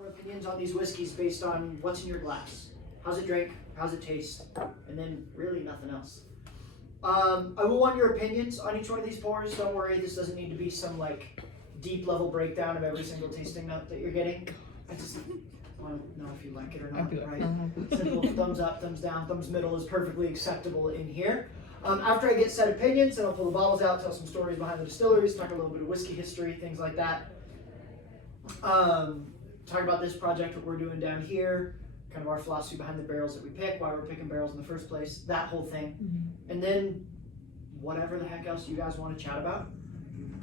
our opinions on these whiskeys based on what's in your glass. How's it drink? How's it taste? And then really nothing else. I will want your opinions on each one of these pours. Don't worry, this doesn't need to be some like deep level breakdown of every single tasting note that you're getting. I just want to know if you like it or not, right? Simple thumbs up, thumbs down, thumbs middle is perfectly acceptable in here. After I get set opinions, then I'll pull the bottles out, tell some stories behind the distilleries, talk a little bit of whiskey history, things like that. Talk about this project, what we're doing down here, kind of our philosophy behind the barrels that we pick, why we're picking barrels in the first place, that whole thing. And then whatever the heck else you guys want to chat about,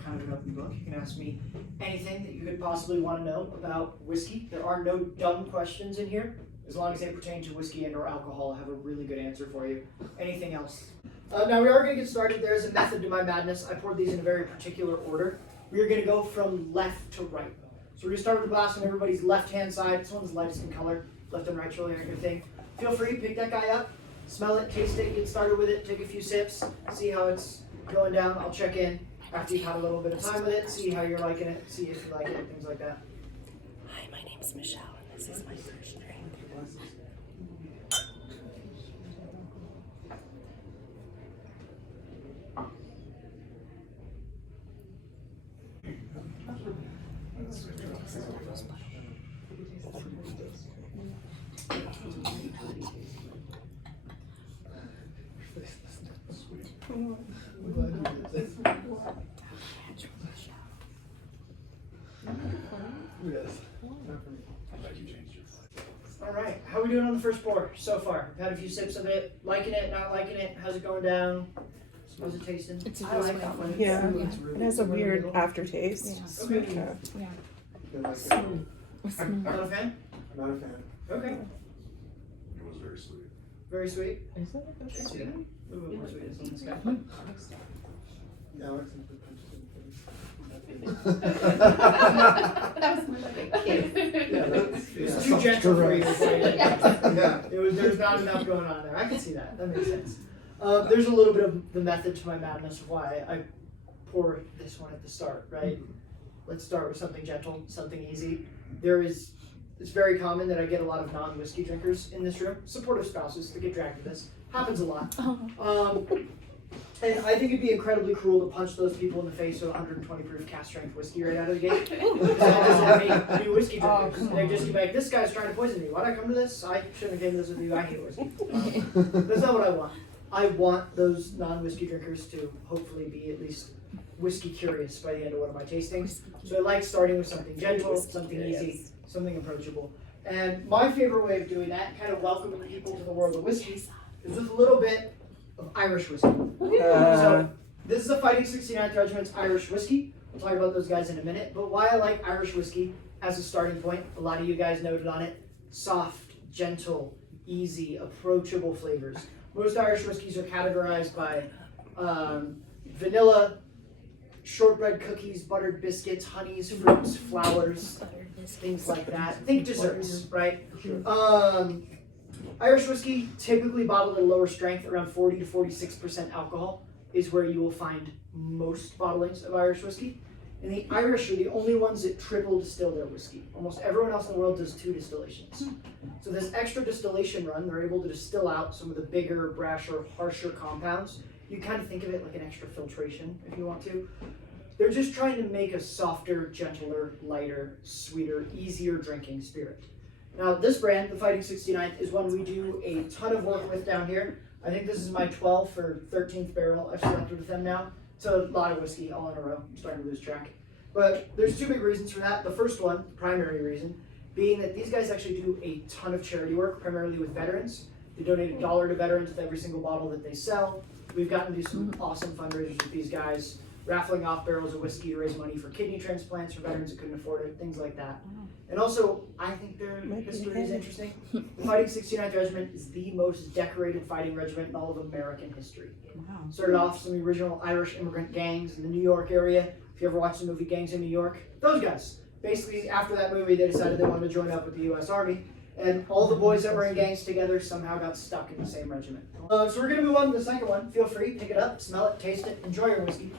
kind of an open book. You can ask me anything that you could possibly want to know about whiskey. There are no dumb questions in here. As long as they pertain to whiskey and or alcohol, I have a really good answer for you. Anything else? Now we are going to get started. There's a method to my madness. I poured these in a very particular order. We are going to go from left to right. So we're going to start with the glass on everybody's left-hand side. This one's lightest in color. Left and right's really aren't your thing. Feel free, pick that guy up, smell it, taste it, get started with it, take a few sips, see how it's going down. I'll check in after you've had a little bit of time with it, see how you're liking it, see if you like it, things like that. Hi, my name's Michelle, and this is my first drink. All right, how are we doing on the first pour so far? We've had a few sips of it, liking it, not liking it, how's it going down? How's it tasting? It's I like that one. Yeah, Really it has a weird middle. aftertaste. Okay. Yeah. Not a fan? Not a fan. Okay. It was very sweet. Very sweet. Is it? Okay, sweet. A little bit more sweet than this guy. Alex That was my big kiss. It was too gentle for you. Yeah. There's not enough going on there. I can see that. That makes sense. There's a little bit of the method to my madness of why I pour this one at the start, right? Let's start with something gentle, something easy. It's very common that I get a lot of non-whiskey drinkers in this room, supportive spouses that get dragged to this. Happens a lot. And I think it'd be incredibly cruel to punch those people in the face with 120 proof cast strength whiskey right out of the gate. Because that doesn't make new whiskey drinkers. They just be like, this guy's trying to poison me. Why'd I come to this? I shouldn't have came to this with you. I hate whiskey. That's not what I want. I want those non-whiskey drinkers to hopefully be at least whiskey curious by the end of one of my tastings. So I like starting with something gentle, something easy, something approachable. And my favorite way of doing that, kind of welcoming people to the world of whiskey, is with a little bit of Irish whiskey. So this is a Fighting 69th Regiment's Irish whiskey. We'll talk about those guys in a minute. But why I like Irish whiskey as a starting point, a lot of you guys noted on it, soft, gentle, easy, approachable flavors. Most Irish whiskeys are categorized by vanilla, shortbread cookies, buttered biscuits, honeys, fruits, flowers, things like that. Think desserts, right? Irish whiskey, typically bottled at a lower strength, around 40 to 46% alcohol, is where you will find most bottlings of Irish whiskey. And the Irish are the only ones that triple distill their whiskey. Almost everyone else in the world does 2 distillations. So this extra distillation run, they're able to distill out some of the bigger, brasher, harsher compounds. You kind of think of it like an extra filtration, if you want to. They're just trying to make a softer, gentler, lighter, sweeter, easier drinking spirit. Now, this brand, the Fighting 69th, is one we do a ton of work with down here. I think this is my 12th or 13th barrel I've selected with them now. It's a lot of whiskey all in a row. I'm starting to lose track. But there's 2 big reasons for that. The first one, the primary reason, being that these guys actually do a ton of charity work, primarily with veterans. They donate $1 to veterans with every single bottle that they sell. We've gotten to do some awesome fundraisers with these guys, raffling off barrels of whiskey to raise money for kidney transplants for veterans that couldn't afford it, things like that. And also, I think their history is interesting. The Fighting 69th Regiment is the most decorated fighting regiment in all of American history. Started off some original Irish immigrant gangs in the New York area. If you ever watched the movie Gangs in New York, those guys. Basically, after that movie, they decided they wanted to join up with the U.S. Army. And all the boys that were in gangs together somehow got stuck in the same regiment. So we're going to move on to the second one. Feel free, pick it up, smell it, taste it, enjoy your whiskey.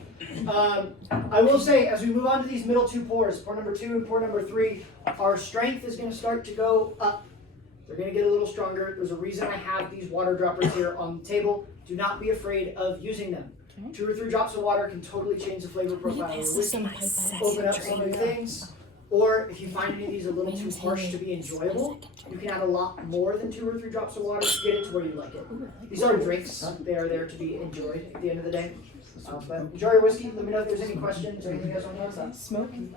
I will say, as we move on to these middle two pours, pour number 2 and pour number 3, our strength is going to start to go up. They're going to get a little stronger. There's a reason I have these water droppers here on the table. Do not be afraid of using them. 2 or 3 drops of water can totally change the flavor profile of the whiskey, open up some new things. Or if you find any of these a little too harsh to be enjoyable, you can add a lot more than 2 or 3 drops of water to get it to where you like it. These are drinks. They are there to be enjoyed at the end of the day. But enjoy your whiskey. Let me know if there's any questions or anything else on the side. Smoky.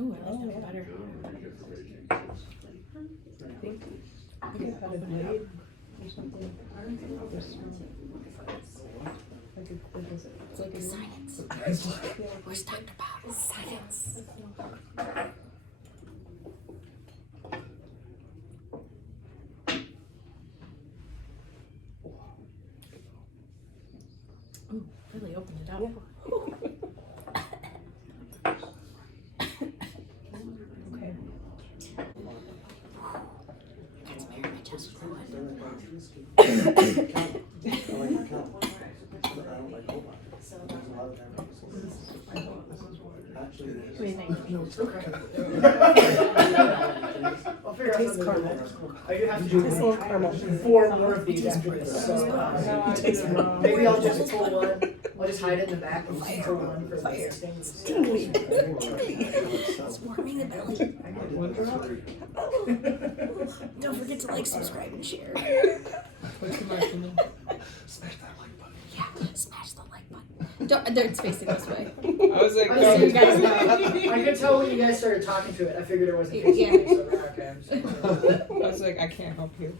Ooh, I like that better. It's like a science. Where's Dr. Bob? Science. Ooh, really opened it up. Okay. Got some hair in my chest. What do you think? I'll figure out something. I do have to do 4 more of these after this. So, maybe I'll just pull one. I'll just hide it in the back and just pull one for the tasting. It's warming the belly. Don't forget to like, subscribe, and share. Smash that like button. Yeah, smash the like button. Don't, it's facing this way. I was like, I So no, you guys know. I could tell when you guys started talking to it. I figured it wasn't Yeah. tasting. So, okay, I'm just I was like, I can't help you.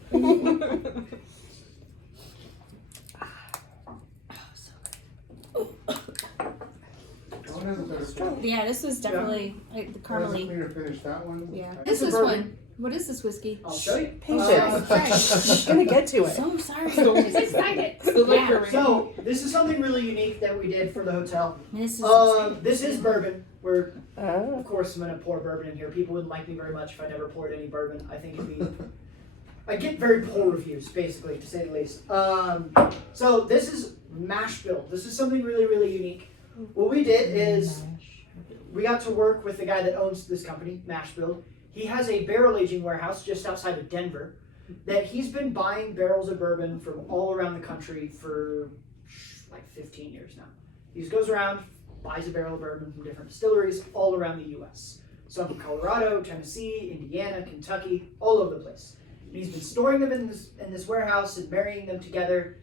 One has a better finish. Yeah, this was definitely like the One has a caramely. cleaner finish. That one. Yeah. It's This a is bourbon. one. What is this whiskey? I'll show you. Patience. Sorry. Gonna get to it. So sorry. She's excited. The liquor ring. So this is something really unique that we did for the hotel. This is exciting. This is bourbon. We're Oh. of course I'm gonna pour bourbon in here. People wouldn't like me very much if I never poured any bourbon. I think it'd be I get very poor reviews, basically, to say the least. So this is mash bill. This is something really, really unique. What we did is we got to work with the guy that owns this company, Mash Build. He has a barrel aging warehouse just outside of Denver that he's been buying barrels of bourbon from all around the country for like 15 years now. He just goes around, buys a barrel of bourbon from different distilleries all around the U.S. Some from Colorado, Tennessee, Indiana, Kentucky, all over the place. And he's been storing them in this warehouse and marrying them together,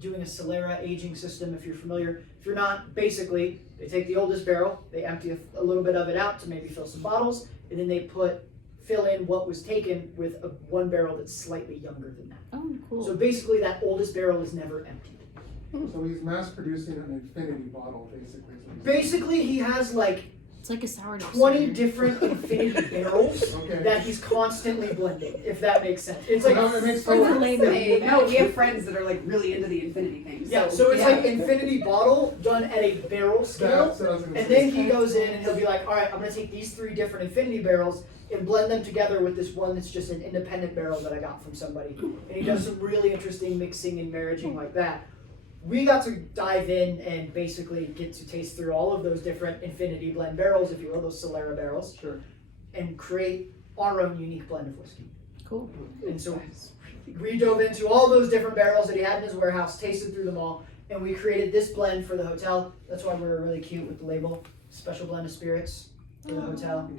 doing a Solera aging system, if you're familiar. If you're not, basically, they take the oldest barrel, they empty a little bit of it out to maybe fill some bottles, and then they fill in what was taken with one barrel that's slightly younger than that. Oh, cool. So basically, that oldest barrel is never emptied. So he's mass producing an infinity bottle, basically. So he's- Basically, he has like It's like a sourdough. 20 starter. different infinity barrels Okay. that he's constantly blending, if that makes sense. It's like No, it makes For the total labor. Hey, no, we have friends that are like really into the infinity thing. yeah, so it's like infinity bottle done at a barrel scale. That's what I was gonna And say. then he goes in and he'll be like, all right, I'm going to take these 3 different infinity barrels and blend them together with this one that's just an independent barrel that I got from somebody. And he does some really interesting mixing and marriaging like that. We got to dive in and basically get to taste through all of those different infinity blend barrels, if you will, those Solera barrels, Sure. and create our own unique blend of whiskey. Cool. And so we dove into all those different barrels that he had in his warehouse, tasted through them all, and we created this blend for the hotel. That's why we're really cute with the label. Special blend of spirits for the hotel.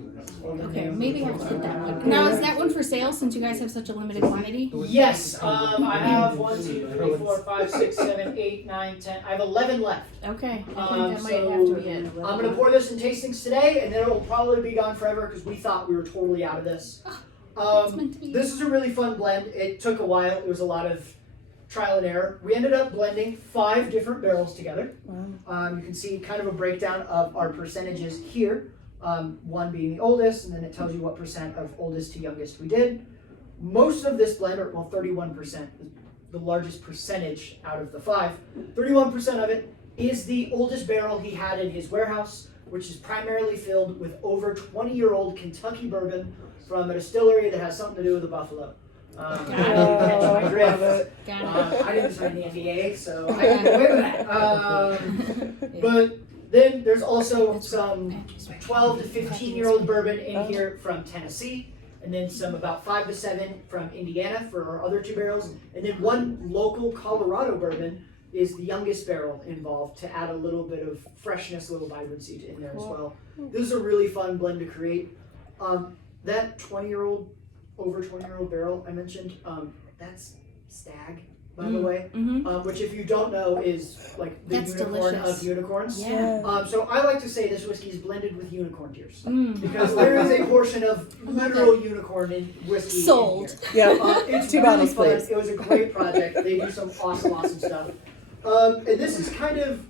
Okay, maybe I have to get that one. Now, is that one for sale since you guys have such a limited quantity? Yes, I have 1, 2, 3, 4, 5, 6, 7, 8, 9, 10. I have 11 left. Okay, I Um, think that might so have to be it. I'm gonna pour this in tastings today, and then it'll probably be gone forever because we thought we were totally out of this. It's meant to be. This is a really fun blend. It took a while. It was a lot of trial and error. We ended up blending 5 different barrels together. You can see kind of a breakdown of our percentages here. 1 being the oldest, and then it tells you what percent of oldest to youngest we did. Most of this blend, or well, 31%, the largest percentage out of the 5. 31% of it is the oldest barrel he had in his warehouse, which is primarily filled with over 20-year-old Kentucky bourbon from a distillery that has something to do with the buffalo. Got it. Catch my drift. Got I didn't sign the NDA, so I can get away with that. But Then there's also some 12 to 15-year-old bourbon in here from Tennessee, and then some about 5 to 7 from Indiana for our other 2 barrels, and then one local Colorado bourbon is the youngest barrel involved to add a little bit of freshness, a little vibrancy in there as well. This is a really fun blend to create. That 20-year-old, over 20-year-old barrel I mentioned, that's Stag, by the way, which if you don't know is like the That's unicorn delicious. of unicorns. Yeah. So I like to say this whiskey is blended with unicorn tears because there is a portion of literal unicorn in whiskey. Sold. Yeah. It's 2 really bottles, fun. please. It was a great project. They do some awesome stuff. And this is kind of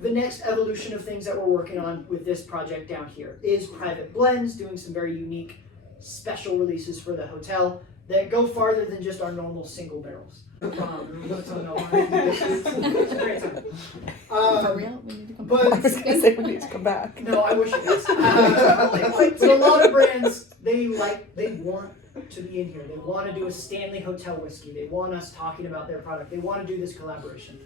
the next evolution of things that we're working on with this project down here is private blends, doing some very unique special releases for the hotel that go farther than just our normal single barrels. It's a great time. For real? We need to come But I was gonna say we need to come back. no, I wish it was. But a lot of brands, they want to be in here. They want to do a Stanley Hotel whiskey. They want us talking about their product. They want to do this collaboration.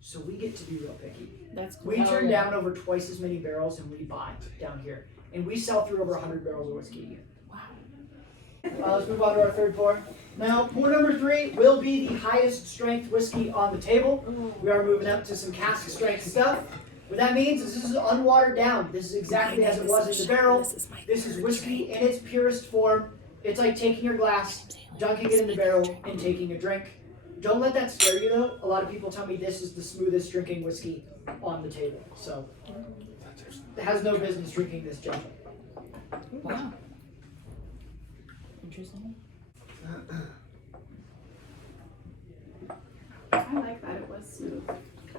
So we get to be real picky. That's cool. We turn down over twice as many barrels and we buy down here. And we sell through over 100 barrels of whiskey a year. Wow. Let's move on to our third pour. Now, pour number 3 will be the highest strength whiskey on the table. We are moving up to some cask strength stuff. What that means is this is unwatered down. This is exactly as it was in the barrel. This is whiskey in its purest form. It's like taking your glass, dunking it in the barrel, and taking a drink. Don't let that scare you though. A lot of people tell me this is the smoothest drinking whiskey on the table. So, it has no business drinking this gentle. Wow. Interesting. I like that it was smooth.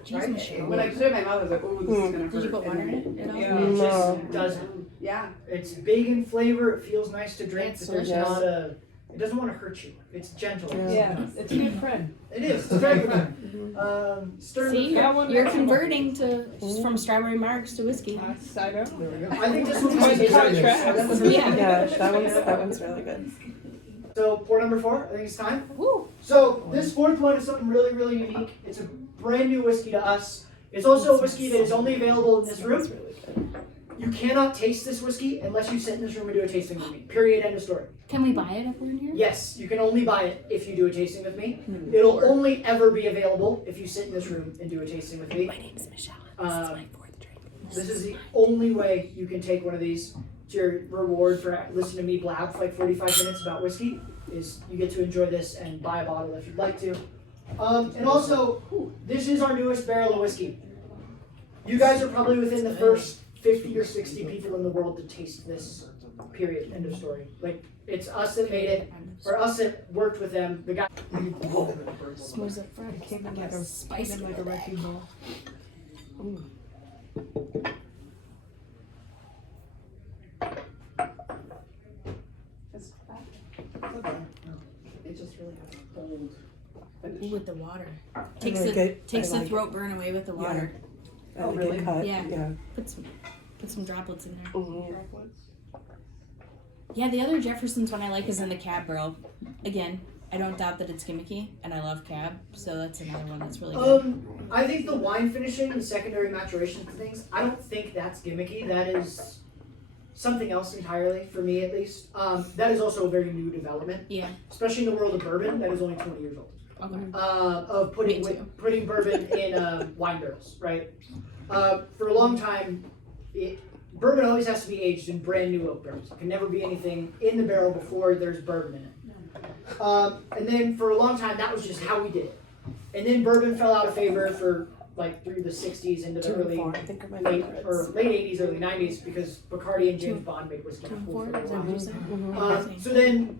Jeez, Right? Michelle. When I put it in my mouth, I was like, "Ooh, this is gonna hurt." Did you put water in And it at all? Yeah. It No. just doesn't. Yeah. It's big in flavor. It feels nice to drink, It's but there's delicious. not a. It doesn't want to hurt you. It's gentle. Yeah. Yeah, it's a good friend. It is. It's very good. Stir See, Yeah, one- you're converting from strawberry margs to whiskey. I don't. There we go. I think this one It's tastes contrast. good. Yeah. Yeah, that one's really good. So pour number 4. I think it's time. Woo. So this 4th one is something really unique. It's a brand new whiskey to us. It's also a whiskey that is only available in this room. It's really good. You cannot taste this whiskey unless you sit in this room and do a tasting with me. Period. End of story. Can we buy it if we're in here? Yes, you can only buy it if you do a tasting with me. It'll only ever be available if you sit in this room and do a tasting with me. My name's Michelle. This is my 4th drink. This is the only way you can take one of these. It's your reward for listening to me blab for like 45 minutes about whiskey. Is you get to enjoy this and buy a bottle if you'd like to. And also, this is our newest barrel of whiskey. You guys are probably within the first 50 or 60 people in the world to taste this. Period. End of story. Like, it's us that made it, or us that worked with them. The guy. Smooth it It came in like a spicy. like a wrecking ball. It's that. It just really has a bold finish. Ooh, with the water. I Takes like the it. takes I the like throat burn away with the water. I Oh, like really? it cut. Yeah. Yeah. Put some droplets in there. Mhm. Yeah, the other Jefferson's one I like is in the cab barrel. Again, I don't doubt that it's gimmicky, and I love cab, so that's another one that's really good. I think the wine finishing, the secondary maturation things, I don't think that's gimmicky. That is something else entirely, for me at least. That is also a very new development, Yeah. especially in the world of bourbon that is only 20 years old. Okay. Of putting Me too. putting bourbon in wine barrels, right? For a long time, bourbon always has to be aged in brand new oak barrels. It can never be anything in the barrel before there's bourbon in it. And then for a long time, that was just how we did it. And then bourbon fell out of favor for like through the 60s into the 2 and early 4, I think are my late favorites. 80s, early 90s because Bacardi and James Two- Bond made whiskey 2 and for 4, a is that while. what you said? Mhm. So then,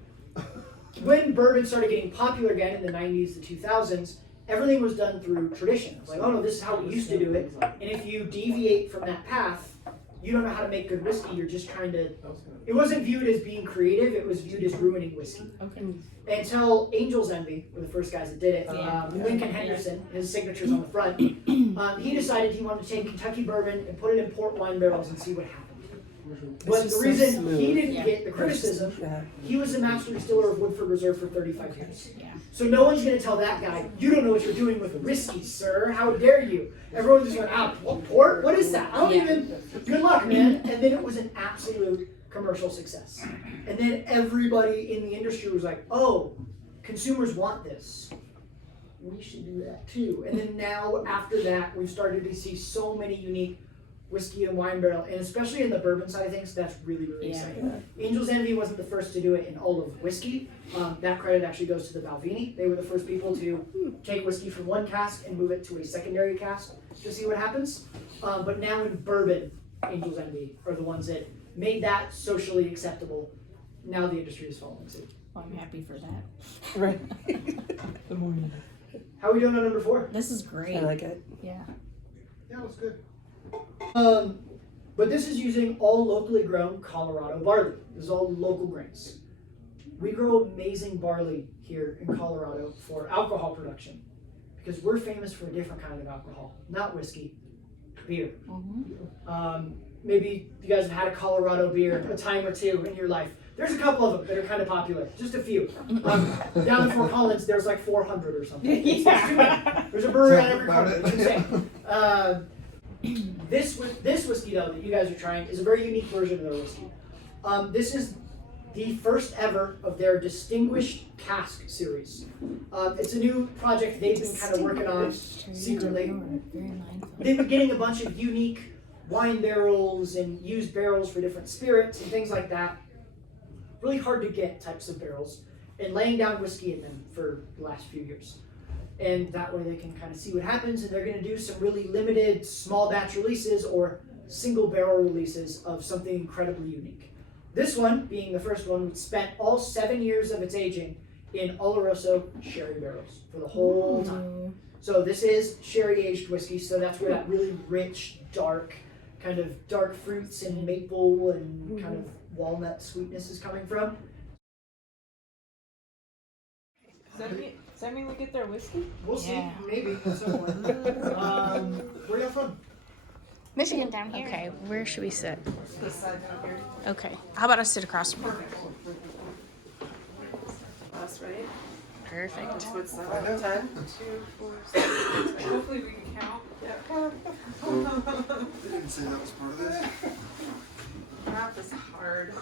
when bourbon started getting popular again in the 90s, the 2000s, everything was done through tradition. It's like, oh no, this is how we used to do it. And if you deviate from that path, you don't know how to make good whiskey. You're just trying to. It wasn't viewed as being creative. It was viewed as ruining whiskey. Okay. Until Angel's Envy were the first guys that did it. Yeah. Lincoln Henderson, his signature's on the front. He decided he wanted to take Kentucky bourbon and put it in port wine barrels and see what happened. But the just so reason smooth. he didn't Yeah. get the criticism, Yeah. he was the master distiller of Woodford Reserve for 35 years. Yeah. So no one's going to tell that guy, you don't know what you're doing with whiskey, sir. How dare you? Everyone just went, port? What is that? I don't Yeah. even, good luck, man. And then it was an absolute commercial success. And then everybody in the industry was like, oh, consumers want this. We should do that too. And then now, after that, we've started to see so many unique whiskey and wine barrel, and especially in the bourbon side of things, that's really, really Yeah. exciting. Angel's Envy wasn't the first to do it in all of whiskey. That credit actually goes to the Balvenie. They were the first people to take whiskey from one cask and move it to a secondary cask to see what happens. But now in bourbon, Angel's Envy are the ones that made that socially acceptable. Now the industry is following suit. Well, I'm happy for that. Right. The morning. How are we doing on number 4? This is great. I like it. Yeah. Yeah, it was good. But this is using all locally grown Colorado barley. This is all local grains. We grow amazing barley here in Colorado for alcohol production because we're famous for a different kind of alcohol, not whiskey, beer. Maybe you guys have had a Colorado beer a time or two in your life. There's a couple of them that are kind of popular, just a few. Down in Fort Collins, there's like 400 or something. It's too many. There's a brewery on every corner. It's insane. This whiskey though that you guys are trying is a very unique version of their whiskey. This is the first ever of their Distinguished Cask series. It's a new project they've been kind of working on secretly. Very mindful. They've been getting a bunch of unique wine barrels and used barrels for different spirits and things like that. Really hard to get types of barrels, and laying down whiskey in them for the last few years. And that way they can kind of see what happens, and they're going to do some really limited small batch releases or single barrel releases of something incredibly unique. This one, being the first one, spent all 7 years of its aging in Oloroso sherry barrels for the whole time. So this is sherry aged whiskey, so that's where that really rich, dark, kind of dark fruits and maple and kind of walnut sweetness is coming from. Does that mean we get their whiskey? We'll see, Yeah. maybe somewhere. Where y'all from? Michigan down here. Okay, where should we sit? This side down here. Okay. How about us sit across from you? Us, right? Perfect. What's that? 10? 2, 4, 6. Hopefully we can count. Yeah. They didn't say that was part of this. Math is hard.